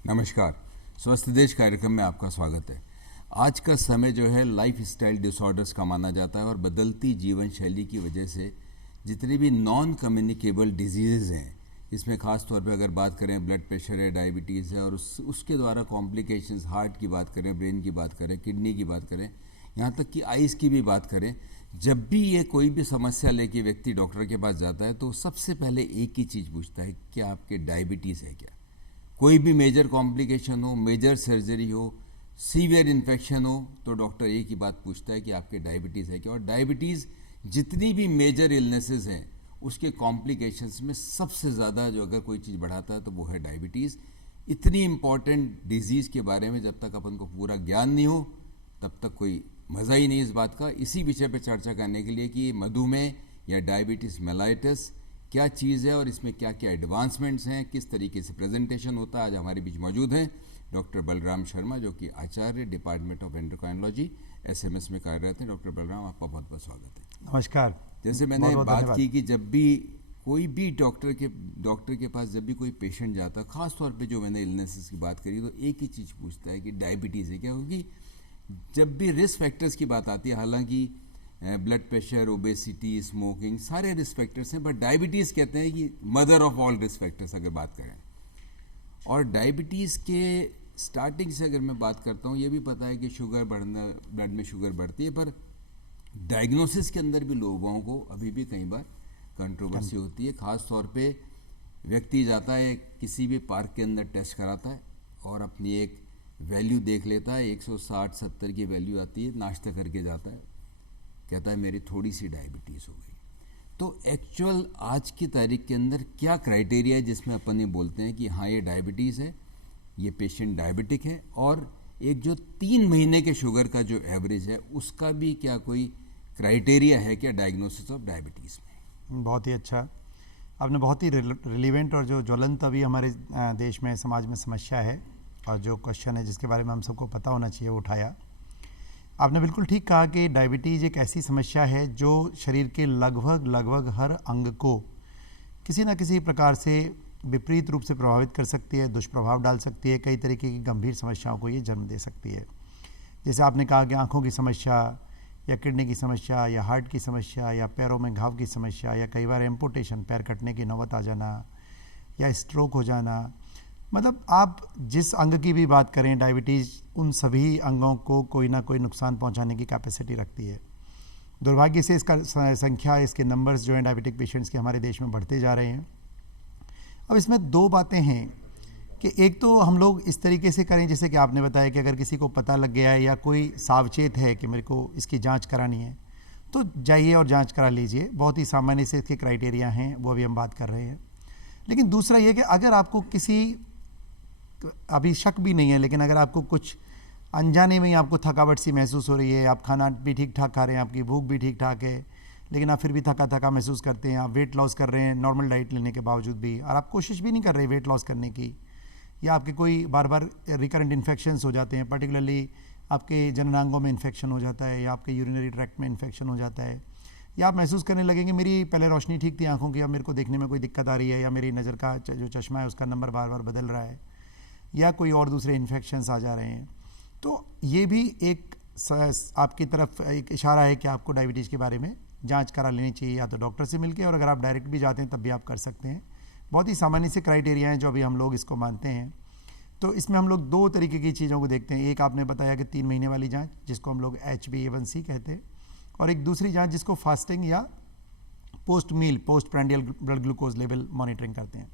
नमस्कार। स्वस्थ देश कार्यक्रम में आपका स्वागत है। आज का समय जो है लाइफ स्टाइल डिसऑर्डर्स का माना जाता है और बदलती जीवन शैली की वजह से जितनी भी नॉन कम्युनिकेबल डिजीज़ हैं, इसमें ख़ास तौर पे अगर बात करें ब्लड प्रेशर है, डायबिटीज़ है और उसके द्वारा कॉम्प्लिकेशंस, हार्ट की बात करें, ब्रेन की बात करें, किडनी की बात करें, यहाँ तक कि आइज़ की भी बात करें, जब भी ये कोई भी समस्या लेके व्यक्ति डॉक्टर के पास जाता है तो सबसे पहले एक ही चीज़ पूछता है, क्या आपके डायबिटीज़ है क्या? कोई भी मेजर कॉम्प्लिकेशन हो, मेजर सर्जरी हो, सीवियर इन्फेक्शन हो, तो डॉक्टर एक ही बात पूछता है कि आपके डायबिटीज़ है क्या। और डायबिटीज़ जितनी भी मेजर इलनेसेस हैं उसके कॉम्प्लिकेशंस में सबसे ज़्यादा जो अगर कोई चीज़ बढ़ाता है तो वो है डायबिटीज़। इतनी इम्पॉर्टेंट डिजीज़ के बारे में जब तक अपन को पूरा ज्ञान नहीं हो तब तक कोई मज़ा ही नहीं इस बात का। इसी विषय पर चर्चा करने के लिए कि मधुमेह या डायबिटीज़ मेलाइटस क्या चीज़ है और इसमें क्या क्या एडवांसमेंट्स हैं, किस तरीके से प्रेजेंटेशन होता है। आज हमारे बीच मौजूद हैं डॉक्टर बलराम शर्मा, जो कि आचार्य डिपार्टमेंट ऑफ एंडोक्राइनोलॉजी एसएमएस में कार्यरत हैं। डॉक्टर बलराम, आपका बहुत बहुत स्वागत है। नमस्कार। जैसे मैंने बात की कि जब भी कोई भी डॉक्टर के पास जब भी कोई पेशेंट जाता है, ख़ास तौर पे जो मैंने इलनेसेस की बात करी, तो एक ही चीज़ पूछता है कि डायबिटीज़ है क्या। क्योंकि जब भी रिस्क फैक्टर्स की बात आती है, हालांकि ब्लड प्रेशर, ओबेसिटी, स्मोकिंग सारे रिस्क फैक्टर्स हैं, बट डायबिटीज़ कहते हैं कि mother of all risk factors अगर बात करें। और डायबिटीज़ के स्टार्टिंग से अगर मैं बात करता हूँ, ये भी पता है कि शुगर बढ़ना, ब्लड में शुगर बढ़ती है, पर डायग्नोसिस के अंदर भी लोगों को अभी भी कई बार कंट्रोवर्सी होती है। ख़ास तौर पे व्यक्ति जाता है किसी भी पार्क के अंदर, टेस्ट कराता है और अपनी एक वैल्यू देख लेता है, 160-70 की वैल्यू आती है, नाश्ता करके जाता है, कहता है मेरी थोड़ी सी डायबिटीज़ हो गई। तो एक्चुअल आज की तारीख के अंदर क्या क्राइटेरिया है जिसमें अपन ये बोलते हैं कि हाँ ये डायबिटीज़ है, ये पेशेंट डायबिटिक है। और एक जो 3 महीने के शुगर का जो एवरेज है उसका भी क्या कोई क्राइटेरिया है क्या डायग्नोसिस ऑफ डायबिटीज़ में? बहुत ही अच्छा, आपने बहुत ही रिलीवेंट और जो ज्वलंत अभी हमारे देश में, समाज में समस्या है और जो क्वेश्चन है जिसके बारे में हम सबको पता होना चाहिए वो उठाया। आपने बिल्कुल ठीक कहा कि डायबिटीज़ एक ऐसी समस्या है जो शरीर के लगभग हर अंग को किसी न किसी प्रकार से विपरीत रूप से प्रभावित कर सकती है, दुष्प्रभाव डाल सकती है, कई तरीके की गंभीर समस्याओं को ये जन्म दे सकती है। जैसे आपने कहा कि आँखों की समस्या या किडनी की समस्या या हार्ट की समस्या या पैरों में घाव की समस्या या कई बार एम्पुटेशन, पैर कटने की नौबत आ जाना या स्ट्रोक हो जाना, मतलब आप जिस अंग की भी बात करें, डायबिटीज़ उन सभी अंगों को कोई ना कोई नुकसान पहुंचाने की कैपेसिटी रखती है। दुर्भाग्य से इसका संख्या, इसके नंबर्स जो हैं डायबिटिक पेशेंट्स के हमारे देश में बढ़ते जा रहे हैं। अब इसमें 2 बातें हैं कि एक तो हम लोग इस तरीके से करें जैसे कि आपने बताया कि अगर किसी को पता लग गया है या कोई सावचेत है कि मेरे को इसकी जांच करानी है तो जाइए और जांच करा लीजिए। बहुत ही सामान्य से इसके क्राइटेरिया हैं, वो अभी हम बात कर रहे हैं। लेकिन दूसरा ये कि अगर आपको किसी, अभी शक भी नहीं है, लेकिन अगर आपको कुछ अनजाने में ही आपको थकावट सी महसूस हो रही है, आप खाना भी ठीक ठाक खा रहे हैं, आपकी भूख भी ठीक ठाक है, लेकिन आप फिर भी थका थका महसूस करते हैं, आप वेट लॉस कर रहे हैं नॉर्मल डाइट लेने के बावजूद भी, और आप कोशिश भी नहीं कर रहे वेट लॉस करने की, या आपके कोई बार बार रिकरेंट इन्फेक्शंस हो जाते हैं, पर्टिकुलरली आपके जननांगों में इन्फेक्शन हो जाता है या आपके यूरिनरी ट्रैक्ट में इन्फेक्शन हो जाता है, या आप महसूस करने लगेंगे मेरी पहले रोशनी ठीक थी आँखों की, अब मेरे को देखने में कोई दिक्कत आ रही है, या मेरी नज़र का जो चश्मा है उसका नंबर बार बार बदल रहा है, या कोई और दूसरे इन्फेक्शंस आ जा रहे हैं, तो ये भी एक आपकी तरफ एक इशारा है कि आपको डायबिटीज़ के बारे में जांच करा लेनी चाहिए, या तो डॉक्टर से मिलके, और अगर आप डायरेक्ट भी जाते हैं तब भी आप कर सकते हैं। बहुत ही सामान्य से क्राइटेरिया हैं जो अभी हम लोग इसको मानते हैं। तो इसमें हम लोग 2 तरीके की चीज़ों को देखते हैं। एक आपने बताया कि 3 महीने वाली जाँच जिसको हम लोग HbA1c कहते हैं, और एक दूसरी जाँच जिसको फास्टिंग या post meal, post prandial blood glucose level monitoring करते हैं।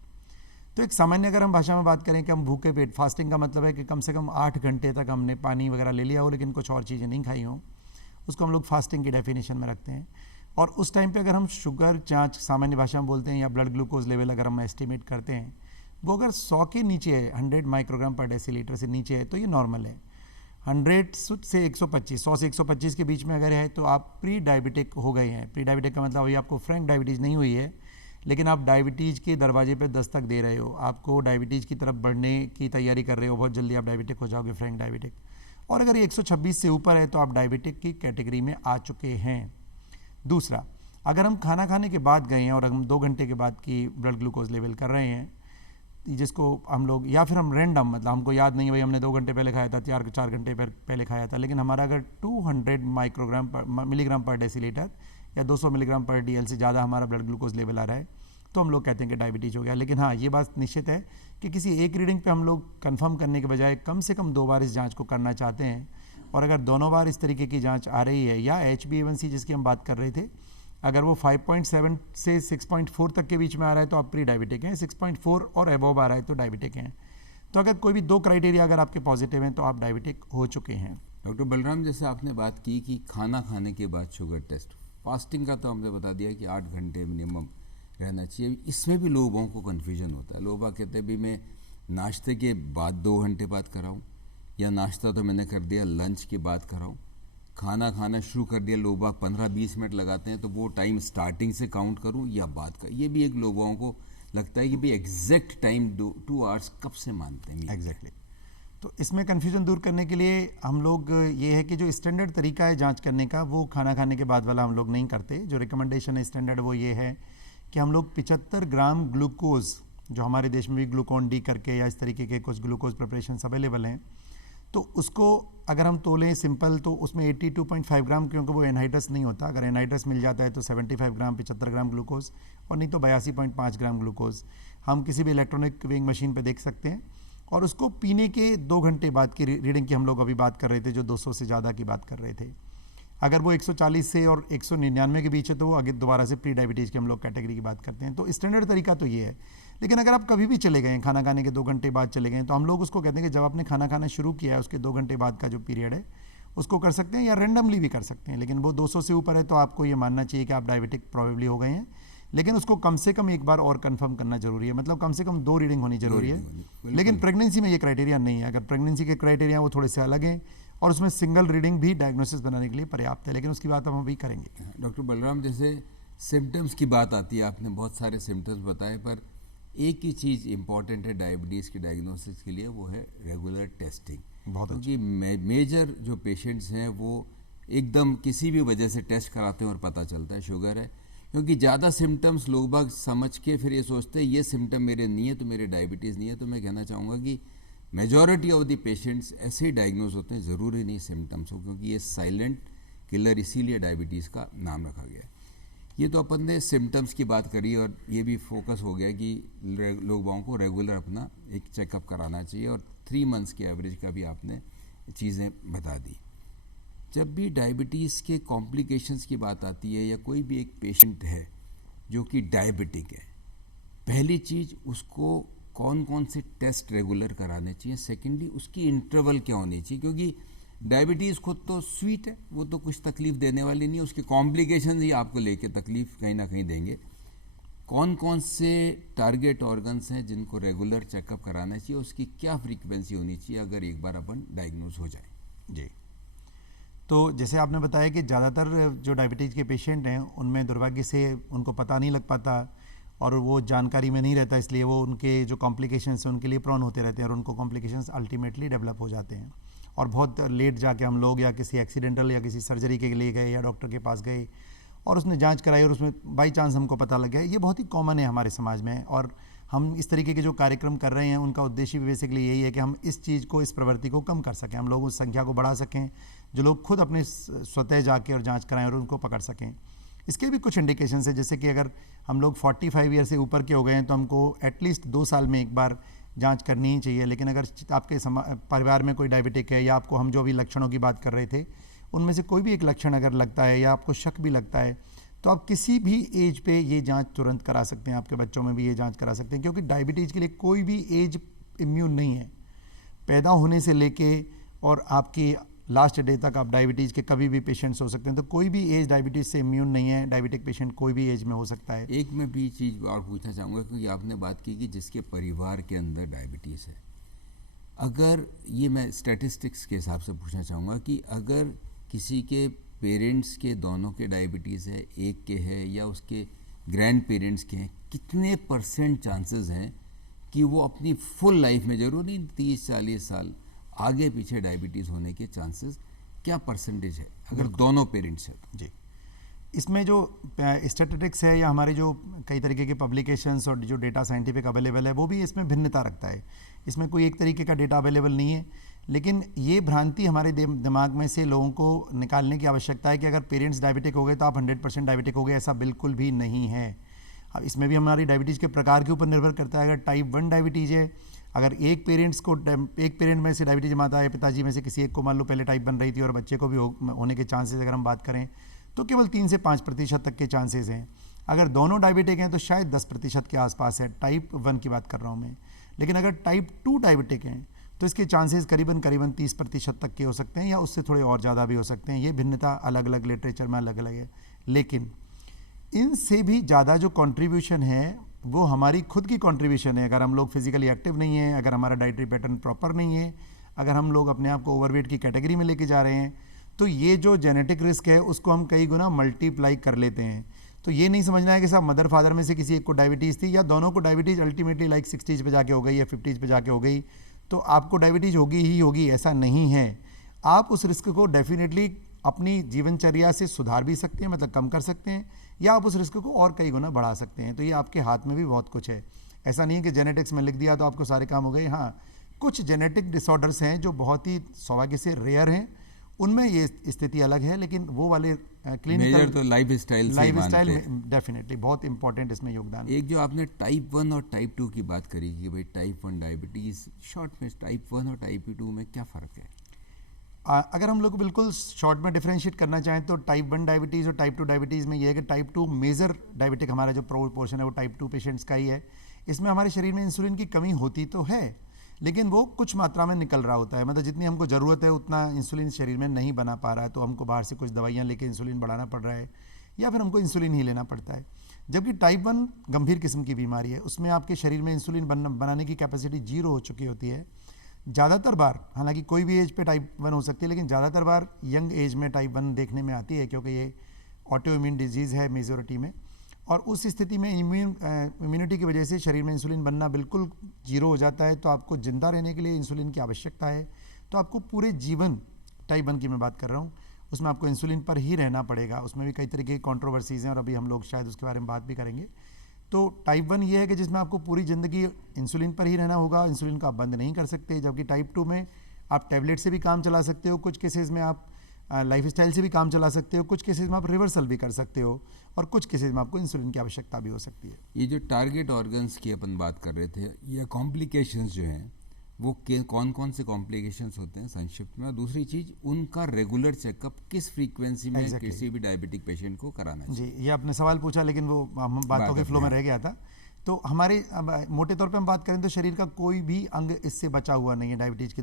तो एक सामान्य अगर हम भाषा में बात करें कि हम भूखे पेट, फास्टिंग का मतलब है कि कम से कम 8 घंटे तक हमने पानी वगैरह ले लिया हो लेकिन कुछ और चीज़ें नहीं खाई हों, उसको हम लोग फास्टिंग की डेफिनेशन में रखते हैं। और उस टाइम पे अगर हम शुगर जांच सामान्य भाषा में बोलते हैं या ब्लड ग्लूकोज लेवल अगर हम एस्टिमेट करते हैं, वो अगर 100 के नीचे है, 100 माइक्रोग्राम पर डेसीलीटर से नीचे है तो ये नॉर्मल है। 100 से 125, 100 से 125 के बीच में अगर है तो आप प्री डायबिटिक हो गए हैं। प्री डायबिटिक का मतलब अभी आपको फ्रैंक डायबिटीज़ नहीं हुई है, लेकिन आप डायबिटीज़ के दरवाजे पे दस्तक दे रहे हो, आपको डायबिटीज़ की तरफ बढ़ने की तैयारी कर रहे हो, बहुत जल्दी आप डायबिटिक हो जाओगे, फ्रैंक डायबिटिक। और अगर ये 126 से ऊपर है तो आप डायबिटिक की कैटेगरी में आ चुके हैं। दूसरा, अगर हम खाना खाने के बाद गए हैं और हम 2 घंटे के बाद की ब्लड ग्लूकोज लेवल कर रहे हैं जिसको हम लोग, या फिर हम रैंडम, मतलब हमको याद नहीं है भाई हमने 2 घंटे पहले खाया था, 4 घंटे पहले खाया था, लेकिन हमारा अगर 200 मिलीग्राम पर डेसीलीटर या 200 मिलीग्राम पर DL से ज़्यादा हमारा ब्लड ग्लूकोज लेवल आ रहा है तो हम लोग कहते हैं कि डायबिटीज़ हो गया। लेकिन हाँ, ये बात निश्चित है कि किसी एक रीडिंग पे हम लोग कंफर्म करने के बजाय कम से कम 2 बार इस जांच को करना चाहते हैं। और अगर दोनों बार इस तरीके की जांच आ रही है, या HbA1c जिसकी हम बात कर रहे थे, अगर वो 5.7 से 6.4 तक के बीच में आ रहा है तो आप प्री डायबिटिक हैं, 6.4 और अबव आ रहा है तो डायबिटिक हैं। तो अगर कोई भी 2 क्राइटेरिया अगर आपके पॉजिटिव हैं तो आप डायबिटिक हो चुके हैं। डॉक्टर बलराम, जैसे आपने बात की कि खाना खाने के बाद शुगर टेस्ट, फास्टिंग का तो हमने बता दिया कि 8 घंटे मिनिमम रहना चाहिए। इसमें भी लोगों को कन्फ्यूजन होता है। लोग कहते हैं भी मैं नाश्ते के बाद 2 घंटे बाद कराऊँ, या नाश्ता तो मैंने कर दिया, लंच के बाद कराऊँ, खाना खाना शुरू कर दिया, लोग 15-20 मिनट लगाते हैं तो वो टाइम स्टार्टिंग से काउंट करूं या बाद का। ये भी एक लोगों को लगता है कि भाई एग्जैक्ट टाइम 2 आवर्स कब से मानते हैं। एग्जैक्टली। तो इसमें कन्फ्यूजन दूर करने के लिए हम लोग, ये है कि जो स्टैंडर्ड तरीका है जांच करने का वो खाना खाने के बाद वाला हम लोग नहीं करते। जो रिकमेंडेशन है स्टैंडर्ड वो ये है कि हम लोग 75 ग्राम ग्लूकोज, जो हमारे देश में भी ग्लूकोन डी करके या इस तरीके के कुछ ग्लूकोज प्रिपरेशन अवेलेबल हैं, तो उसको अगर हम तोलें सिंपल तो उसमें 82.5 ग्राम, क्योंकि वो एनहाइड्रस नहीं होता, अगर एनहाइड्रस मिल जाता है तो 75 ग्राम 75 ग्राम ग्लूकोज, और नहीं तो 82.5 ग्राम ग्लूकोज हम किसी भी इलेक्ट्रॉनिक वेइंग मशीन पे देख सकते हैं। और उसको पीने के 2 घंटे बाद की रीडिंग की हम लोग अभी बात कर रहे थे, जो 200 से ज़्यादा की बात कर रहे थे। अगर वो 140 से और 199 के बीच है तो वो आगे दोबारा से प्री डायबिटीज़ की हम लोग कैटेगरी की बात करते हैं। तो स्टैंडर्ड तरीका तो ये है। लेकिन अगर आप कभी भी चले गए खाना खाने के 2 घंटे बाद चले गए, तो हम लोग उसको कहते हैं कि जब आपने खाना खाना शुरू किया है उसके 2 घंटे बाद का जो पीरियड है उसको कर सकते हैं, या रेंडमली भी कर सकते हैं। लेकिन वो 200 से ऊपर है तो आपको ये मानना चाहिए कि आप डायबिटिक प्रोबेबली हो गए हैं। लेकिन उसको कम से कम एक बार और कंफर्म करना जरूरी है, मतलब कम से कम 2 रीडिंग होनी जरूरी है। लेकिन प्रेगनेंसी में ये क्राइटेरिया नहीं है। अगर प्रेगनेंसी के क्राइटेरिया वो थोड़े से अलग हैं और उसमें सिंगल रीडिंग भी डायग्नोसिस बनाने के लिए पर्याप्त है, लेकिन उसकी बात हम अभी करेंगे। डॉक्टर बलराम, जैसे सिम्टम्स की बात आती है, आपने बहुत सारे सिम्टम्स बताए, पर एक ही चीज़ इंपॉर्टेंट है डायबिटीज़ के डायग्नोसिस के लिए, वो है रेगुलर टेस्टिंग। बहुत क्योंकि मेजर जो पेशेंट्स हैं वो एकदम किसी भी वजह से टेस्ट कराते हैं और पता चलता है शुगर है, क्योंकि ज़्यादा सिम्टम्स लोग बाग समझ के फिर ये सोचते हैं ये सिम्टम मेरे नहीं है तो मेरे डायबिटीज़ नहीं है। तो मैं कहना चाहूँगा कि मेजॉरिटी ऑफ द पेशेंट्स ऐसे ही डायग्नोज होते हैं, ज़रूरी नहीं सिम्टम्स हो, क्योंकि ये साइलेंट किलर इसीलिए डायबिटीज़ का नाम रखा गया है। ये तो अपन ने सिम्टम्स की बात करी और ये भी फोकस हो गया कि लोगों को रेगुलर अपना एक चेकअप कराना चाहिए, और 3 मंथ्स के एवरेज का भी आपने चीज़ें बता दी। जब भी डायबिटीज़ के कॉम्प्लिकेशंस की बात आती है, या कोई भी एक पेशेंट है जो कि डायबिटिक है, पहली चीज़ उसको कौन कौन से टेस्ट रेगुलर कराने चाहिए, सेकेंडली उसकी इंटरवल क्या होनी चाहिए, क्योंकि डायबिटीज़ खुद तो स्वीट है, वो तो कुछ तकलीफ़ देने वाली नहीं है, उसके कॉम्प्लिकेशंस ही आपको लेके तकलीफ़ कहीं ना कहीं देंगे। कौन कौन से टारगेट ऑर्गन्स हैं जिनको रेगुलर चेकअप कराना चाहिए, उसकी क्या फ्रीक्वेंसी होनी चाहिए अगर एक बार अपन डायग्नोज हो जाए? जी, तो जैसे आपने बताया कि ज़्यादातर जो डायबिटीज़ के पेशेंट हैं उनमें दुर्भाग्य से उनको पता नहीं लग पाता और वो जानकारी में नहीं रहता, इसलिए वो उनके जो कॉम्प्लिकेशंस हैं उनके लिए प्रोन होते रहते हैं और उनको कॉम्प्लिकेशंस अल्टीमेटली डेवलप हो जाते हैं। और बहुत लेट जाके हम लोग या किसी एक्सीडेंटल या किसी सर्जरी के लिए गए या डॉक्टर के पास गए और उसने जांच कराई और उसमें बाई चांस हमको पता लग गया। ये बहुत ही कॉमन है हमारे समाज में, और हम इस तरीके के जो कार्यक्रम कर रहे हैं उनका उद्देश्य भी बेसिकली यही है कि हम इस चीज़ को, इस प्रवृत्ति को कम कर सकें, हम लोगों की संख्या को बढ़ा सकें, जो लोग खुद अपने स्वतः जाके और जांच कराएं और उनको पकड़ सकें। इसके भी कुछ इंडिकेशंस है, जैसे कि अगर हम लोग 45 ईयर से ऊपर के हो गए हैं तो हमको एटलीस्ट 2 साल में एक बार जांच करनी ही चाहिए। लेकिन अगर आपके परिवार में कोई डायबिटिक है, या आपको हम जो भी लक्षणों की बात कर रहे थे उनमें से कोई भी एक लक्षण अगर लगता है या आपको शक भी लगता है, तो आप किसी भी एज पे ये जांच तुरंत करा सकते हैं। आपके बच्चों में भी ये जांच करा सकते हैं, क्योंकि डायबिटीज़ के लिए कोई भी एज इम्यून नहीं है। पैदा होने से लेके और आपकी लास्ट डे तक आप डायबिटीज़ के कभी भी पेशेंट्स हो सकते हैं। तो कोई भी एज डायबिटीज़ से इम्यून नहीं है। डायबिटिक पेशेंट कोई भी एज में हो सकता है। एक मैं भी चीज़ और पूछना चाहूँगा, क्योंकि आपने बात की कि जिसके परिवार के अंदर डायबिटीज़ है, अगर ये मैं स्टैटिस्टिक्स के हिसाब से पूछना चाहूँगा कि अगर किसी के पेरेंट्स के दोनों के डायबिटीज़ है, एक के है या उसके ग्रैंड पेरेंट्स के हैं, कितने % चांसेस हैं कि वो अपनी फुल लाइफ में, जरूरी 30-40 साल आगे पीछे डायबिटीज़ होने के चांसेस क्या % है अगर दोनों पेरेंट्स हैं? जी, इसमें जो स्टैटिस्टिक्स है या हमारे जो कई तरीके के पब्लिकेशंस और जो डेटा साइंटिफिक अवेलेबल है वो भी इसमें भिन्नता रखता है। इसमें कोई एक तरीके का डेटा अवेलेबल नहीं है, लेकिन ये भ्रांति हमारे दिमाग में से लोगों को निकालने की आवश्यकता है कि अगर पेरेंट्स डायबिटिक हो गए तो आप 100% डायबिटिक हो गए, ऐसा बिल्कुल भी नहीं है। अब इसमें भी हमारी डायबिटीज़ के प्रकार के ऊपर निर्भर करता है। अगर टाइप 1 डायबिटीज़ है, अगर एक पेरेंट में से डायबिटीज माता है, पिताजी में से किसी एक को मान लो पहले टाइप बन रही थी और बच्चे को भी होने के चांसेस अगर हम बात करें तो केवल 3 से 5% तक के चांसेस हैं। अगर दोनों डायबिटिक हैं तो शायद 10% के आसपास है, टाइप 1 की बात कर रहा हूँ मैं। लेकिन अगर टाइप 2 डायबिटिक हैं तो इसके चांसेस करीबन 30% तक के हो सकते हैं या उससे थोड़े और ज़्यादा भी हो सकते हैं। ये भिन्नता अलग अलग लिटरेचर में अलग अलग है, लेकिन इनसे भी ज़्यादा जो कंट्रीब्यूशन है वो हमारी खुद की कंट्रीब्यूशन है। अगर हम लोग फिजिकली एक्टिव नहीं हैं, अगर हमारा डाइटरी पैटर्न प्रॉपर नहीं है, अगर हम लोग अपने आप को ओवरवेट की कैटेगरी में लेके जा रहे हैं, तो ये जो जेनेटिक रिस्क है उसको हम कई गुना मल्टीप्लाई कर लेते हैं। तो ये नहीं समझना है कि साहब मदर फादर में से किसी एक को डायबिटीज़ थी या दोनों को डायबिटीज़ अल्टीमेटली लाइक 60s पे जाके हो गई या 50s पे जाके हो गई तो आपको डायबिटीज़ होगी ही होगी, ऐसा नहीं है। आप उस रिस्क को डेफिनेटली अपनी जीवनचर्या से सुधार भी सकते हैं, मतलब कम कर सकते हैं, या आप उस रिस्क को और कई गुना बढ़ा सकते हैं। तो ये आपके हाथ में भी बहुत कुछ है। ऐसा नहीं है कि जेनेटिक्स में लिख दिया तो आपको सारे काम हो गए। हाँ, कुछ जेनेटिक डिसऑर्डर्स हैं जो बहुत ही सौभाग्य से रेयर हैं, उनमें ये स्थिति अलग है, लेकिन वो वाले मेजर तो लाइफ स्टाइल डेफिनेटली बहुत इंपॉर्टेंट इसमें योगदान। एक जो आपने टाइप 1 और टाइप 2 की बात करी कि भाई टाइप 1 डायबिटीज़, शॉर्ट में टाइप 1 और टाइप 2 में क्या फ़र्क है? अगर हम लोग बिल्कुल शॉर्ट में डिफरेंशिएट करना चाहें तो टाइप 1 डायबिटीज़ और टाइप 2 डायबिटीज़ में ये है कि टाइप 2 मेजर डायबिटिक हमारा जो प्रोपोर्शन है वो टाइप 2 पेशेंट्स का ही है। इसमें हमारे शरीर में इंसुलिन की कमी होती तो है, लेकिन वो कुछ मात्रा में निकल रहा होता है, मतलब जितनी हमको ज़रूरत है उतना इंसुलिन शरीर में नहीं बना पा रहा है, तो हमको बाहर से कुछ दवाइयाँ लेके इंसुलिन बढ़ाना पड़ रहा है या फिर हमको इंसुलिन ही लेना पड़ता है। जबकि टाइप 1 गंभीर किस्म की बीमारी है, उसमें आपके शरीर में इंसुलिन बनाने की कैपेसिटी 0 हो चुकी होती है। ज़्यादातर बार, हालांकि कोई भी एज पे टाइप 1 हो सकती है, लेकिन ज़्यादातर बार यंग एज में टाइप 1 देखने में आती है, क्योंकि ये ऑटो इम्यून डिजीज़ है मेजॉरिटी में। और उस स्थिति में इम्यूनिटी की वजह से शरीर में इंसुलिन बनना बिल्कुल 0 हो जाता है। तो आपको जिंदा रहने के लिए इंसुलिन की आवश्यकता है। तो आपको पूरे जीवन, टाइप 1 की मैं बात कर रहा हूँ, उसमें आपको इंसुलिन पर ही रहना पड़ेगा। उसमें भी कई तरीके की कॉन्ट्रोवर्सीज़ हैं और अभी हम लोग शायद उसके बारे में बात भी करेंगे। तो टाइप 1 ये है कि जिसमें आपको पूरी ज़िंदगी इंसुलिन पर ही रहना होगा, इंसुलिन का आप बंद नहीं कर सकते। जबकि टाइप 2 में आप टैबलेट से भी काम चला सकते हो, कुछ केसेस में आप लाइफस्टाइल से भी काम चला सकते हो, कुछ केसेस में आप रिवर्सल भी कर सकते हो, और कुछ केसेस में आपको इंसुलिन की आवश्यकता भी हो सकती है। ये जो टारगेट ऑर्गन्स की अपन बात कर रहे थे, या कॉम्प्लिकेशंस जो हैं वो कौन कौन से कॉम्प्लिकेशंस होते हैं संक्षिप्त में, और दूसरी चीज़ उनका रेगुलर चेकअप किस फ्रीक्वेंसी में किसी भी डायबिटिक पेशेंट को कराना चाहिए? जी, ये आपने सवाल पूछा, लेकिन वो हम बातों के फ्लो में रह गया था। तो हमारे मोटे तौर पे हम बात करें तो शरीर का कोई भी अंग इससे बचा हुआ नहीं है डायबिटीज़ के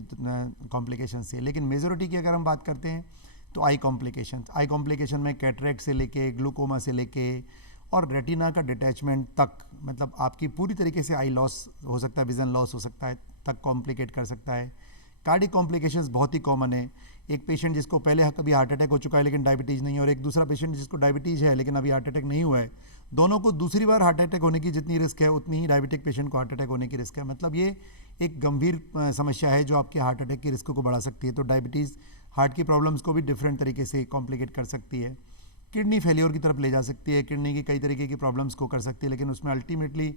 कॉम्प्लिकेशन से। लेकिन मेजॉरिटी की अगर हम बात करते हैं तो आई कॉम्प्लिकेशन में कैटरेक्ट से लेके ग्लूकोमा से लेके और रेटिना का डिटैचमेंट तक, मतलब आपकी पूरी तरीके से आई लॉस हो सकता है, विजन लॉस हो सकता है, तक कॉम्प्लिकेट कर सकता है। कार्डिक कॉम्प्लिकेशंस बहुत ही कॉमन है। एक पेशेंट जिसको पहले कभी हार्ट अटैक हो चुका है लेकिन डायबिटीज़ नहीं है, और एक दूसरा पेशेंट जिसको डायबिटीज़ है लेकिन अभी हार्ट अटैक नहीं हुआ है, दोनों को दूसरी बार हार्ट अटैक होने की जितनी रिस्क है उतनी ही डायबिटिक पेशेंट को हार्ट अटैक होने की रिस्क है। मतलब ये एक गंभीर समस्या है जो आपके हार्ट अटैक की रिस्क को बढ़ा सकती है। तो डायबिटीज़ हार्ट की प्रॉब्लम्स को भी डिफरेंट तरीके से कॉम्प्लिकेट कर सकती है, किडनी फेलियर की तरफ ले जा सकती है, किडनी की कई तरीके की प्रॉब्लम्स को कर सकती है, लेकिन उसमें अल्टीमेटली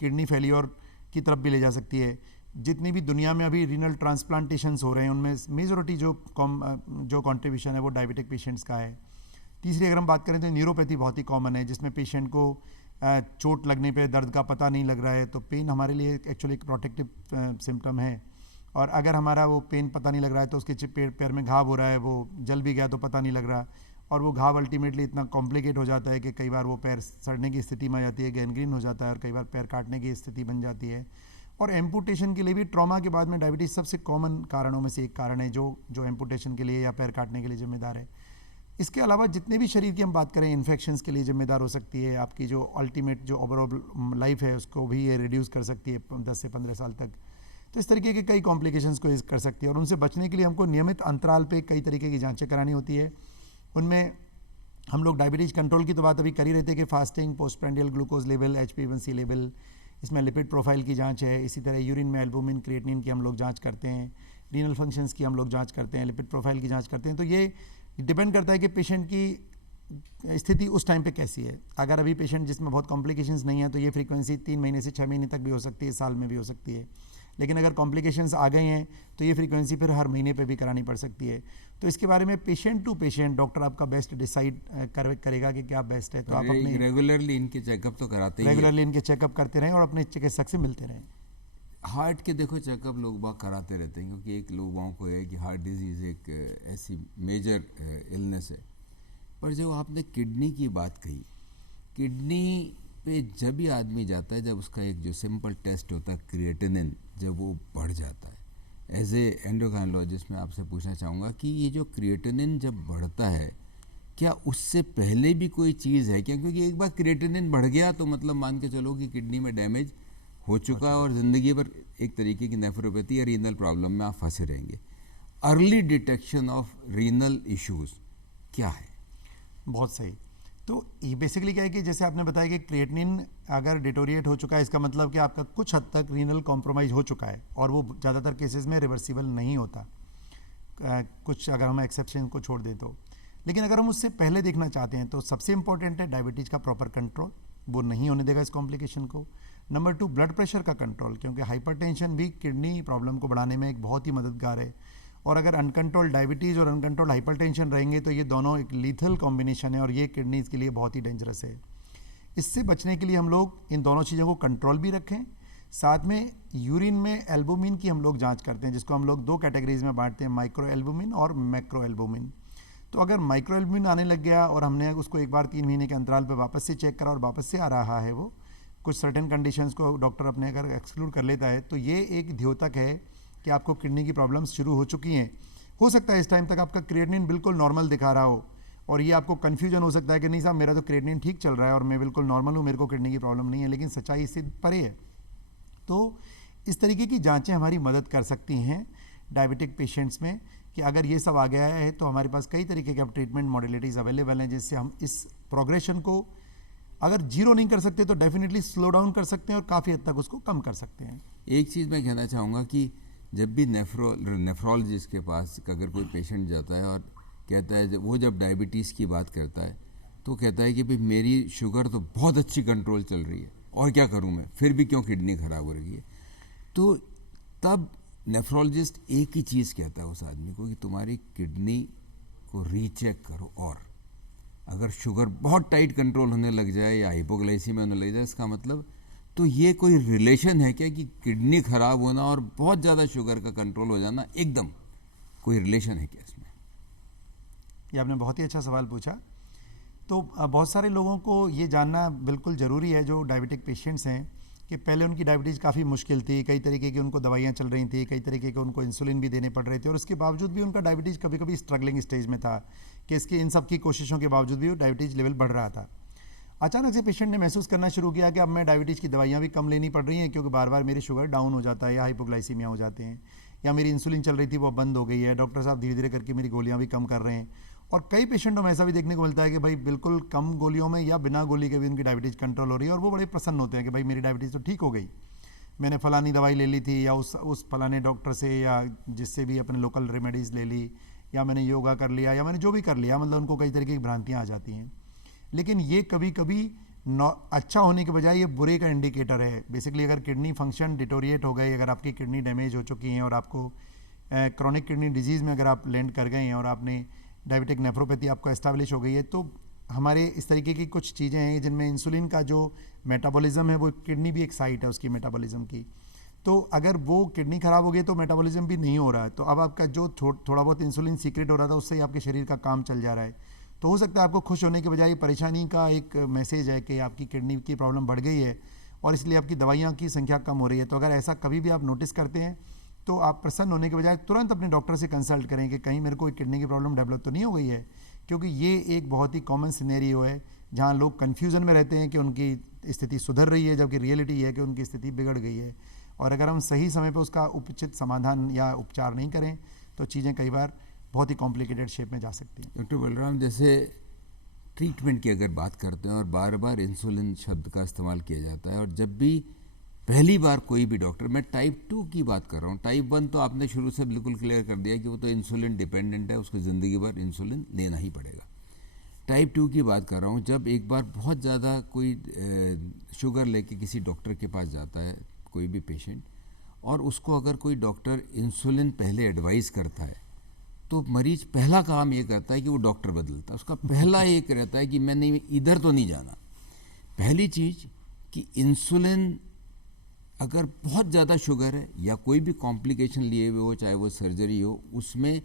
किडनी फेलियर की तरफ भी ले जा सकती है। जितनी भी दुनिया में अभी रीनल ट्रांसप्लांटेशंस हो रहे हैं उनमें मेजॉरिटी जो कंट्रीब्यूशन है वो डायबिटिक पेशेंट्स का है। तीसरी अगर हम बात करें तो न्यूरोपैथी बहुत ही कॉमन है, जिसमें पेशेंट को चोट लगने पे दर्द का पता नहीं लग रहा है, तो पेन हमारे लिए एक्चुअली एक प्रोटेक्टिव सिम्टम है। और अगर हमारा वो पेन पता नहीं लग रहा है तो उसके पैर में घाव हो रहा है, वो जल भी गया तो पता नहीं लग रहा, और वो घाव अल्टीमेटली इतना कॉम्प्लिकेट हो जाता है कि कई बार वो पैर सड़ने की स्थिति में आ जाती है, गैंग्रीन हो जाता है, और कई बार पैर काटने की स्थिति बन जाती है। और एम्पुटेशन के लिए भी ट्रॉमा के बाद में डायबिटीज़ सबसे कॉमन कारणों में से एक कारण है जो एम्पुटेशन के लिए या पैर काटने के लिए जिम्मेदार है। इसके अलावा जितने भी शरीर की हम बात करें इन्फेक्शंस के लिए जिम्मेदार हो सकती है। आपकी जो अल्टीमेट जो ओवरऑल लाइफ है उसको भी ये रिड्यूस कर सकती है 10 से 15 साल तक। तो इस तरीके के कई कॉम्प्लिकेशंस को कर सकती है, और उनसे बचने के लिए हमको नियमित अंतराल पे कई तरीके की जांचें करानी होती है। उनमें हम लोग डायबिटीज़ कंट्रोल की तो बात अभी कर ही रहे थे कि fasting, postprandial glucose level, HbA1c level, इसमें लिपिड प्रोफाइल की जांच है। इसी तरह यूरिन में एल्बुमिन, क्रिएटिनिन की हम लोग जांच करते हैं, रीनल फंक्शंस की हम लोग जांच करते हैं, लिपिड प्रोफाइल की जांच करते हैं। तो ये डिपेंड करता है कि पेशेंट की स्थिति उस टाइम पे कैसी है। अगर अभी पेशेंट जिसमें बहुत कॉम्प्लिकेशंस नहीं है तो ये फ्रीक्वेंसी 3 महीने से 6 महीने तक भी हो सकती है, साल में भी हो सकती है। लेकिन अगर कॉम्प्लिकेशंस आ गए हैं तो ये फ्रीक्वेंसी फिर हर महीने पे भी करानी पड़ सकती है। तो इसके बारे में पेशेंट टू पेशेंट डॉक्टर आपका बेस्ट डिसाइड करेगा कि क्या बेस्ट है। तो आप अपने रेगुलरली इनके चेकअप तो कराते ही रेगुलरली इनके चेकअप करते रहें और अपने चिकित्सक से मिलते रहें। हार्ट के देखो चेकअप लोग बाग कराते रहते हैं, क्योंकि एक लोगों को है कि हार्ट डिजीज़ एक ऐसी मेजर इलनेस है। पर जो आपने किडनी की बात कही, किडनी पे जब भी आदमी जाता है, जब उसका एक जो सिंपल टेस्ट होता है क्रिएटिनिन, जब वो बढ़ जाता है, एज ए एंडोक्राइनोलॉजिस्ट मैं आपसे पूछना चाहूँगा कि ये जो क्रिएटिनिन जब बढ़ता है, क्या उससे पहले भी कोई चीज़ है क्या? क्योंकि एक बार क्रिएटिनिन बढ़ गया तो मतलब मान के चलो कि किडनी में डैमेज हो चुका है और ज़िंदगी भर एक तरीके की नेफ्रोपैथी या रीनल प्रॉब्लम में आप फंसे रहेंगे। Early detection of renal issues क्या है? बहुत सही। तो ये बेसिकली क्या है कि जैसे आपने बताया कि क्रिएटिनिन अगर डिटोरिएट हो चुका है, इसका मतलब कि आपका कुछ हद तक रीनल कॉम्प्रोमाइज़ हो चुका है और वो ज़्यादातर केसेस में रिवर्सिबल नहीं होता, कुछ अगर हम एक्सेप्शन को छोड़ दें तो। लेकिन अगर हम उससे पहले देखना चाहते हैं तो सबसे इंपॉर्टेंट है डायबिटीज़ का प्रॉपर कंट्रोल, वो नहीं होने देगा इस कॉम्प्लिकेशन को। नंबर 2 ब्लड प्रेशर का कंट्रोल, क्योंकि हाइपरटेंशन भी किडनी प्रॉब्लम को बढ़ाने में एक बहुत ही मददगार है। और अगर अनकंट्रोल्ड डायबिटीज़ और अनकंट्रोल्ड हाइपरटेंशन रहेंगे तो ये दोनों एक लीथल कॉम्बिनेशन है और ये किडनीज़ के लिए बहुत ही डेंजरस है। इससे बचने के लिए हम लोग इन दोनों चीज़ों को कंट्रोल भी रखें। साथ में यूरिन में एल्बुमिन की हम लोग जांच करते हैं, जिसको हम लोग 2 कैटेगरीज में बांटते हैं, माइक्रो एल्बुमिन और मैक्रो एल्बुमिन। तो अगर माइक्रो एल्बुमिन आने लग गया और हमने उसको एक बार 3 महीने के अंतराल पर वापस से चेक करा और वापस से आ रहा है, वो कुछ सर्टेन कंडीशंस को डॉक्टर अपने अगर एक्सक्लूड कर लेता है, तो ये एक द्योतक है कि आपको किडनी की प्रॉब्लम्स शुरू हो चुकी हैं। हो सकता है इस टाइम तक आपका क्रिएटिनिन बिल्कुल नॉर्मल दिखा रहा हो और ये आपको कन्फ्यूजन हो सकता है कि नहीं साहब मेरा तो क्रिएटिनिन ठीक चल रहा है और मैं बिल्कुल नॉर्मल हूँ, मेरे को किडनी की प्रॉब्लम नहीं है, लेकिन सच्चाई इससे परे है। तो इस तरीके की जांचें हमारी मदद कर सकती हैं डायबिटिक पेशेंट्स में कि अगर ये सब आ गया है तो हमारे पास कई तरीके के अब ट्रीटमेंट मॉडलिटीज़ अवेलेबल हैं, जिससे हम इस प्रोग्रेशन को अगर जीरो नहीं कर सकते तो डेफिनेटली स्लो डाउन कर सकते हैं और काफ़ी हद तक उसको कम कर सकते हैं। एक चीज़ मैं कहना चाहूँगा कि जब भी नेफ्रोलॉजिस्ट के पास अगर कोई पेशेंट जाता है और कहता है, जब डायबिटीज़ की बात करता है तो कहता है कि भाई मेरी शुगर तो बहुत अच्छी कंट्रोल चल रही है और क्या करूँ मैं, फिर भी क्यों किडनी ख़राब हो रही है। तो तब नेफ्रोलॉजिस्ट एक ही चीज़ कहता है उस आदमी को कि तुम्हारी किडनी को रीचेक करो, और अगर शुगर बहुत टाइट कंट्रोल होने लग जाए या हाइपोग्लाइसीमिया होने लग जाए, इसका मतलब तो ये कोई रिलेशन है क्या कि किडनी ख़राब होना और बहुत ज़्यादा शुगर का कंट्रोल हो जाना, एकदम कोई रिलेशन है क्या इसमें? ये आपने बहुत ही अच्छा सवाल पूछा। तो बहुत सारे लोगों को ये जानना बिल्कुल ज़रूरी है जो डायबिटिक पेशेंट्स हैं कि पहले उनकी डायबिटीज़ काफ़ी मुश्किल थी, कई तरीके की उनको दवाइयाँ चल रही थी, कई तरीके के उनको इंसुलिन भी देने पड़ रहे थे और उसके बावजूद भी उनका डायबिटीज़ कभी कभी स्ट्रगलिंग स्टेज में था कि इसकी इन सब की कोशिशों के बावजूद भी वो डायबिटीज़ लेवल बढ़ रहा था। अचानक से पेशेंट ने महसूस करना शुरू किया कि अब मैं डायबिटीज़ की दवाइयाँ भी कम लेनी पड़ रही हैं क्योंकि बार बार मेरी शुगर डाउन हो जाता है या हाइपोग्लाइसीमिया हो जाते हैं, या मेरी इंसुलिन चल रही थी वो बंद हो गई है, डॉक्टर साहब धीरे धीरे करके मेरी गोलियाँ भी कम कर रहे हैं। और कई पेशेंटों में ऐसा भी देखने को मिलता है कि भाई बिल्कुल कम गोलियों में या बिना गोली के भी उनकी डायबिटीज़ कंट्रोल हो रही है और वो बड़े प्रसन्न होते हैं कि भाई मेरी डायबिटीज़ तो ठीक हो गई, मैंने फ़लानी दवाई ले ली थी या उस फलाने डॉक्टर से या जिससे भी अपने लोकल रेमेडीज़ ले ली, या मैंने योगा कर लिया, या मैंने जो भी कर लिया, मतलब उनको कई तरीके की भ्रांतियाँ आ जाती हैं। लेकिन ये कभी कभी अच्छा होने के बजाय ये बुरे का इंडिकेटर है। बेसिकली अगर किडनी फंक्शन डिटोरिएट हो गए, अगर आपकी किडनी डैमेज हो चुकी हैं और आपको क्रॉनिक किडनी डिजीज़ में अगर आप लैंड कर गए हैं और आपने डायबिटिक नेफ्रोपैथी आपको एस्टैब्लिश हो गई है, तो हमारे इस तरीके की कुछ चीज़ें हैं जिनमें इंसुलिन का जो मेटाबॉलिज्म है, वो किडनी भी एक साइट है उसकी मेटाबॉलिज्म की। तो अगर वो किडनी ख़राब हो गई तो मेटाबॉलिज्म भी नहीं हो रहा है, तो अब आपका जो थोड़ा बहुत इंसुलिन सीक्रेट हो रहा था उससे ही आपके शरीर का काम चल जा रहा है। तो हो सकता है आपको खुश होने के बजाय परेशानी का एक मैसेज है कि आपकी किडनी की प्रॉब्लम बढ़ गई है और इसलिए आपकी दवाइयाँ की संख्या कम हो रही है। तो अगर ऐसा कभी भी आप नोटिस करते हैं तो आप प्रसन्न होने के बजाय तुरंत अपने डॉक्टर से कंसल्ट करें कि कहीं मेरे को किडनी की प्रॉब्लम डेवलप तो नहीं हो गई है, क्योंकि ये एक बहुत ही कॉमन सिनेरियो है जहाँ लोग कन्फ्यूज़न में रहते हैं कि उनकी स्थिति सुधर रही है जबकि रियलिटी है कि उनकी स्थिति बिगड़ गई है। और अगर हम सही समय पर उसका उचित समाधान या उपचार नहीं करें तो चीज़ें कई बार बहुत ही कॉम्प्लिकेटेड शेप में जा सकती हैं। डॉक्टर बलराम, जैसे ट्रीटमेंट की अगर बात करते हैं और बार बार इंसुलिन शब्द का इस्तेमाल किया जाता है, और जब भी पहली बार कोई भी डॉक्टर, मैं टाइप 2 की बात कर रहा हूँ, टाइप 1 तो आपने शुरू से बिल्कुल क्लियर कर दिया कि वो तो इंसुलिन डिपेंडेंट है, उसको ज़िंदगी भर इंसुलिन लेना ही पड़ेगा। टाइप 2 की बात कर रहा हूँ। जब एक बार बहुत ज़्यादा कोई शुगर लेके किसी डॉक्टर के पास जाता है कोई भी पेशेंट, और उसको अगर कोई डॉक्टर इंसुलिन पहले एडवाइस करता है तो मरीज पहला काम ये करता है कि वो डॉक्टर बदलता है। उसका पहला एक रहता है कि मैंने इधर तो नहीं जाना। पहली चीज़ कि इंसुलिन अगर बहुत ज़्यादा शुगर है या कोई भी कॉम्प्लिकेशन लिए हुए हो, चाहे वो सर्जरी हो, उसमें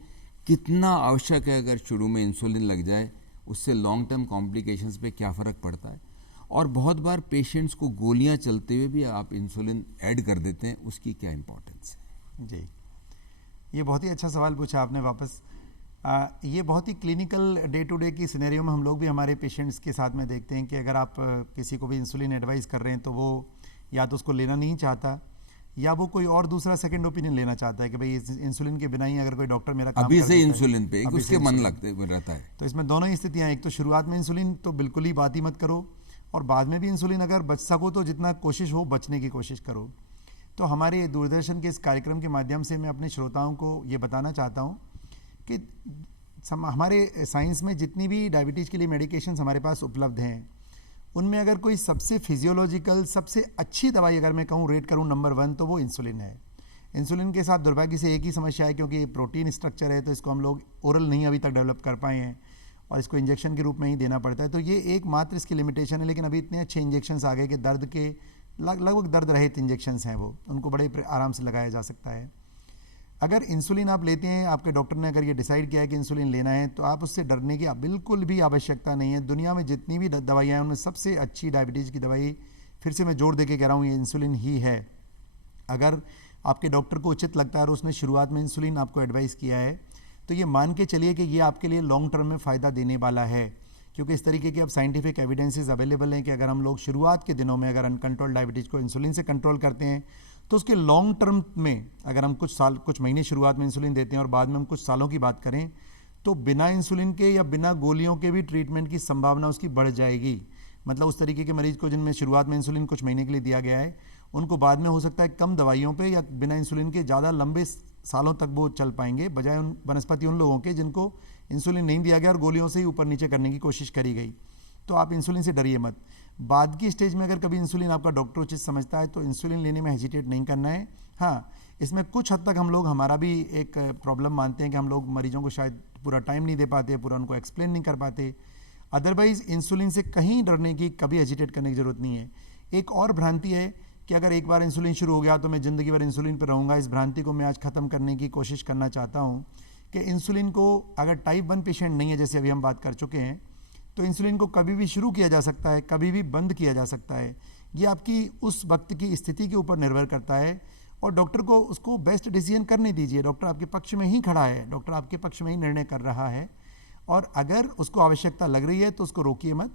कितना आवश्यक है अगर शुरू में इंसुलिन लग जाए, उससे लॉन्ग टर्म कॉम्प्लिकेशंस पे क्या फ़र्क पड़ता है। और बहुत बार पेशेंट्स को गोलियां चलते हुए भी आप इंसुलिन ऐड कर देते हैं, उसकी क्या इंपॉर्टेंस है? जी, ये बहुत ही अच्छा सवाल पूछा आपने वापस। ये बहुत ही क्लिनिकल डे टू डे की सिनेरियो में हम लोग भी हमारे पेशेंट्स के साथ में देखते हैं कि अगर आप किसी को भी इंसुलिन एडवाइस कर रहे हैं तो वो या तो उसको लेना नहीं चाहता या वो कोई और दूसरा सेकंड ओपिनियन लेना चाहता है कि भाई इंसुलिन के बिना ही अगर कोई डॉक्टर मेरा काम अभी कर से देता है, इंसुलिन पे अभी उसके से मन इंसुलिन। लगते रहता है। तो इसमें दोनों ही स्थितियाँ, एक तो शुरुआत में इंसुलिन तो बिल्कुल ही बात ही मत करो, और बाद में भी इंसुलिन अगर बच सको तो जितना कोशिश हो बचने की कोशिश करो। तो हमारे दूरदर्शन के इस कार्यक्रम के माध्यम से मैं अपने श्रोताओं को ये बताना चाहता हूँ कि हमारे साइंस में जितनी भी डायबिटीज़ के लिए मेडिकेशंस हमारे पास उपलब्ध हैं, उनमें अगर कोई सबसे फिजियोलॉजिकल सबसे अच्छी दवाई अगर मैं कहूँ रेट करूँ नंबर 1 तो वो इंसुलिन है। इंसुलिन के साथ दुर्भाग्य से एक ही समस्या है, क्योंकि ये प्रोटीन स्ट्रक्चर है तो इसको हम लोग ओरल नहीं अभी तक डेवलप कर पाए हैं और इसको इंजेक्शन के रूप में ही देना पड़ता है। तो ये एकमात्र इसकी लिमिटेशन है। लेकिन अभी इतने अच्छे इंजेक्शंस आ गए कि दर्द के लगभग दर्द रहित इंजेक्शंस हैं, वो उनको बड़े आराम से लगाया जा सकता है। अगर इंसुलिन आप लेते हैं, आपके डॉक्टर ने अगर ये डिसाइड किया है कि इंसुलिन लेना है, तो आप उससे डरने की बिल्कुल भी आवश्यकता नहीं है। दुनिया में जितनी भी दवाइयाँ हैं उनमें सबसे अच्छी डायबिटीज़ की दवाई, फिर से मैं जोर दे के कह रहा हूँ, ये इंसुलिन ही है। अगर आपके डॉक्टर को उचित लगता है और उसने शुरुआत में इंसुलिन आपको एडवाइस किया है, तो ये मान के चलिए कि ये आपके लिए लॉन्ग टर्म में फ़ायदा देने वाला है, क्योंकि इस तरीके की अब साइंटिफिक एविडेंसेस अवेलेबल हैं कि अगर हम लोग शुरुआत के दिनों में अगर अनकंट्रोल डायबिटीज़ को इंसुलिन से कंट्रोल करते हैं तो उसके लॉन्ग टर्म में अगर हम कुछ महीने शुरुआत में इंसुलिन देते हैं और बाद में हम कुछ सालों की बात करें तो बिना इंसुलिन के या बिना गोलियों के भी ट्रीटमेंट की संभावना उसकी बढ़ जाएगी। मतलब उस तरीके के मरीज को जिनमें शुरुआत में इंसुलिन कुछ महीने के लिए दिया गया है, उनको बाद में हो सकता है कम दवाइयों पे या बिना इंसुलिन के ज़्यादा लंबे सालों तक वो चल पाएंगे, बजाय उन लोगों के जिनको इंसुलिन नहीं दिया गया और गोलियों से ही ऊपर नीचे करने की कोशिश करी गई। तो आप इंसुलिन से डरिए मत। बाद की स्टेज में अगर कभी इंसुलिन आपका डॉक्टर उचित समझता है तो इंसुलिन लेने में हेजिटेट नहीं करना है। हाँ, इसमें कुछ हद तक हम लोग हमारा भी एक प्रॉब्लम मानते हैं कि हम लोग मरीजों को शायद पूरा टाइम नहीं दे पाते, पूरा उनको एक्सप्लेन नहीं कर पाते। अदरवाइज़ इंसुलिन से कहीं डरने की, कभी हेजिटेट करने की ज़रूरत नहीं है। एक और भ्रांति है कि अगर एक बार इंसुलिन शुरू हो गया तो मैं ज़िंदगी भर इंसुलिन पर रहूँगा। इस भ्रांति को मैं आज ख़त्म करने की कोशिश करना चाहता हूँ कि इंसुलिन को अगर टाइप 1 पेशेंट नहीं है, जैसे अभी हम बात कर चुके हैं, तो इंसुलिन को कभी भी शुरू किया जा सकता है, कभी भी बंद किया जा सकता है। ये आपकी उस वक्त की स्थिति के ऊपर निर्भर करता है और डॉक्टर को उसको बेस्ट डिसीजन करने दीजिए। डॉक्टर आपके पक्ष में ही खड़ा है, डॉक्टर आपके पक्ष में ही निर्णय कर रहा है और अगर उसको आवश्यकता लग रही है तो उसको रोकिए मत।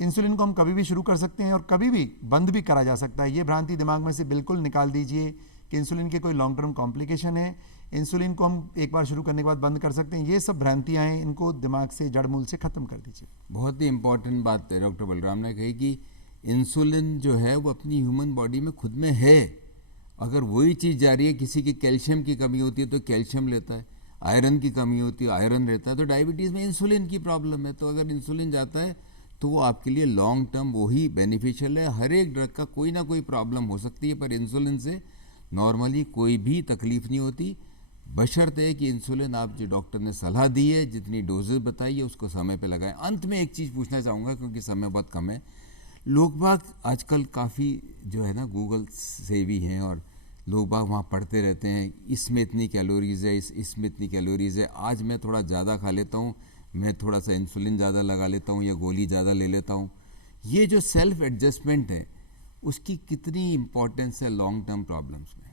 इंसुलिन को हम कभी भी शुरू कर सकते हैं और कभी भी बंद भी करा जा सकता है। ये भ्रांति दिमाग में से बिल्कुल निकाल दीजिए कि इंसुलिन के कोई लॉन्ग टर्म कॉम्प्लिकेशन है, इंसुलिन को हम एक बार शुरू करने के बाद बंद कर सकते हैं। ये सब भ्रांतियाँ हैं, इनको दिमाग से जड़ मूल से ख़त्म कर दीजिए। बहुत ही इंपॉर्टेंट बात है डॉक्टर बलराम ने कही कि इंसुलिन जो है वो अपनी ह्यूमन बॉडी में खुद में है। अगर वही चीज़ जा रही है, किसी की कैल्शियम की कमी होती है तो कैल्शियम लेता है, आयरन की कमी होती है आयरन रहता है, तो डायबिटीज़ में इंसुलिन की प्रॉब्लम है। तो अगर इंसुलिन जाता है तो वो आपके लिए लॉन्ग टर्म वही बेनिफिशियल है। हर एक ड्रग का कोई ना कोई प्रॉब्लम हो सकती है, पर इंसुलिन से नॉर्मली कोई भी तकलीफ नहीं होती, बशर्ते कि इंसुलिन आप जो डॉक्टर ने सलाह दी है, जितनी डोजेज बताई है, उसको समय पे लगाएं। अंत में एक चीज़ पूछना चाहूँगा क्योंकि समय बहुत कम है। लोग बाग आजकल काफ़ी जो है ना गूगल से भी हैं और लोग बाग वहाँ पढ़ते रहते हैं, इसमें इतनी कैलोरीज़ है, इसमें इतनी कैलोरीज़ है, आज मैं थोड़ा ज़्यादा खा लेता हूँ, मैं थोड़ा सा इंसुलिन ज़्यादा लगा लेता हूँ या गोली ज़्यादा ले लेता हूँ। ये जो सेल्फ एडजस्टमेंट है उसकी कितनी इम्पोर्टेंस है लॉन्ग टर्म प्रॉब्लम्स में?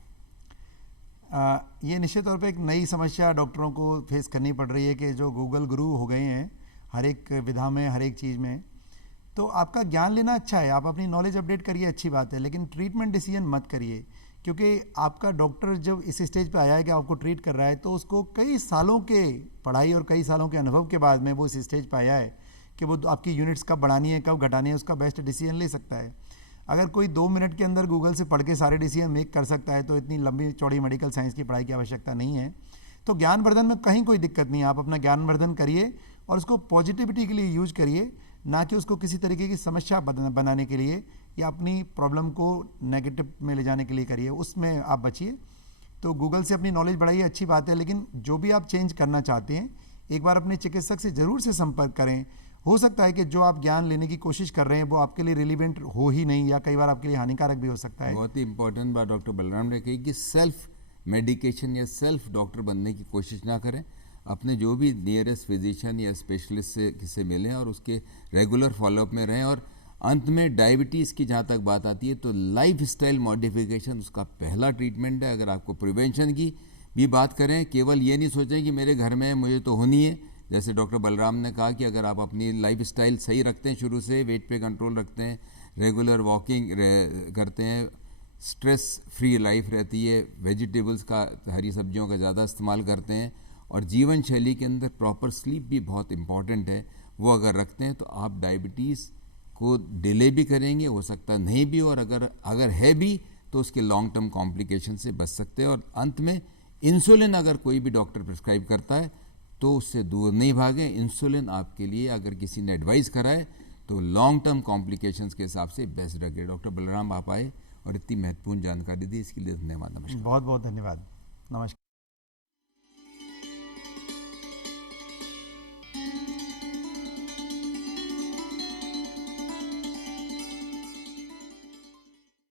ये निश्चित तौर पे एक नई समस्या डॉक्टरों को फेस करनी पड़ रही है कि जो गूगल गुरु हो गए हैं हर एक विधा में, हर एक चीज़ में। तो आपका ज्ञान लेना अच्छा है, आप अपनी नॉलेज अपडेट करिए, अच्छी बात है, लेकिन ट्रीटमेंट डिसीजन मत करिए। क्योंकि आपका डॉक्टर जब इस स्टेज पे आया है कि आपको ट्रीट कर रहा है तो उसको कई सालों के पढ़ाई और कई सालों के अनुभव के बाद में वो इस स्टेज पे आया है कि वो आपकी यूनिट्स कब बढ़ानी है कब घटानी है उसका बेस्ट डिसीजन ले सकता है। अगर कोई 2 मिनट के अंदर गूगल से पढ़ के सारे डिसीजन मेक कर सकता है तो इतनी लंबी चौड़ी मेडिकल साइंस की पढ़ाई की आवश्यकता नहीं है। तो ज्ञानवर्धन में कहीं कोई दिक्कत नहीं है, आप अपना ज्ञानवर्धन करिए और उसको पॉजिटिविटी के लिए यूज करिए, ना कि उसको किसी तरीके की समस्या बनाने के लिए या अपनी प्रॉब्लम को नेगेटिव में ले जाने के लिए करिए, उसमें आप बचिए। तो गूगल से अपनी नॉलेज बढ़ाइए, अच्छी बात है, लेकिन जो भी आप चेंज करना चाहते हैं एक बार अपने चिकित्सक से ज़रूर से संपर्क करें। हो सकता है कि जो आप ज्ञान लेने की कोशिश कर रहे हैं वो आपके लिए रिलीवेंट हो ही नहीं, या कई बार आपके लिए हानिकारक भी हो सकता है। बहुत ही इंपॉर्टेंट बात डॉक्टर बलराम ने कही कि सेल्फ मेडिकेशन या सेल्फ डॉक्टर बनने की कोशिश ना करें। अपने जो भी नियरेस्ट फिजिशियन या स्पेशलिस्ट से किससे मिलें और उसके रेगुलर फॉलोअप में रहें। और अंत में डायबिटीज़ की जहाँ तक बात आती है तो लाइफ स्टाइल मॉडिफिकेशन उसका पहला ट्रीटमेंट है। अगर आपको प्रिवेंशन की भी बात करें, केवल ये नहीं सोचें कि मेरे घर में मुझे तो होनी है। जैसे डॉक्टर बलराम ने कहा कि अगर आप अपनी लाइफ स्टाइल सही रखते हैं, शुरू से वेट पे कंट्रोल रखते हैं, रेगुलर वॉकिंग करते हैं, स्ट्रेस फ्री लाइफ रहती है, वेजिटेबल्स का, हरी सब्जियों का ज़्यादा इस्तेमाल करते हैं, और जीवन शैली के अंदर प्रॉपर स्लीप भी बहुत इंपॉर्टेंट है, वो अगर रखते हैं तो आप डायबिटीज़ को डिले भी करेंगे, हो सकता है नहीं भी, और अगर है भी तो उसके लॉन्ग टर्म कॉम्प्लिकेशन से बच सकते हैं। और अंत में इंसुलिन अगर कोई भी डॉक्टर प्रिस्क्राइब करता है तो उससे दूर नहीं भागें। इंसुलिन आपके लिए अगर किसी ने एडवाइस कराए तो लॉन्ग टर्म कॉम्प्लिकेशंस के हिसाब से बेस्ट रखे। डॉक्टर बलराम आप आए और इतनी महत्वपूर्ण जानकारी दी, इसके लिए धन्यवाद। नमस्कार। बहुत बहुत धन्यवाद। नमस्कार।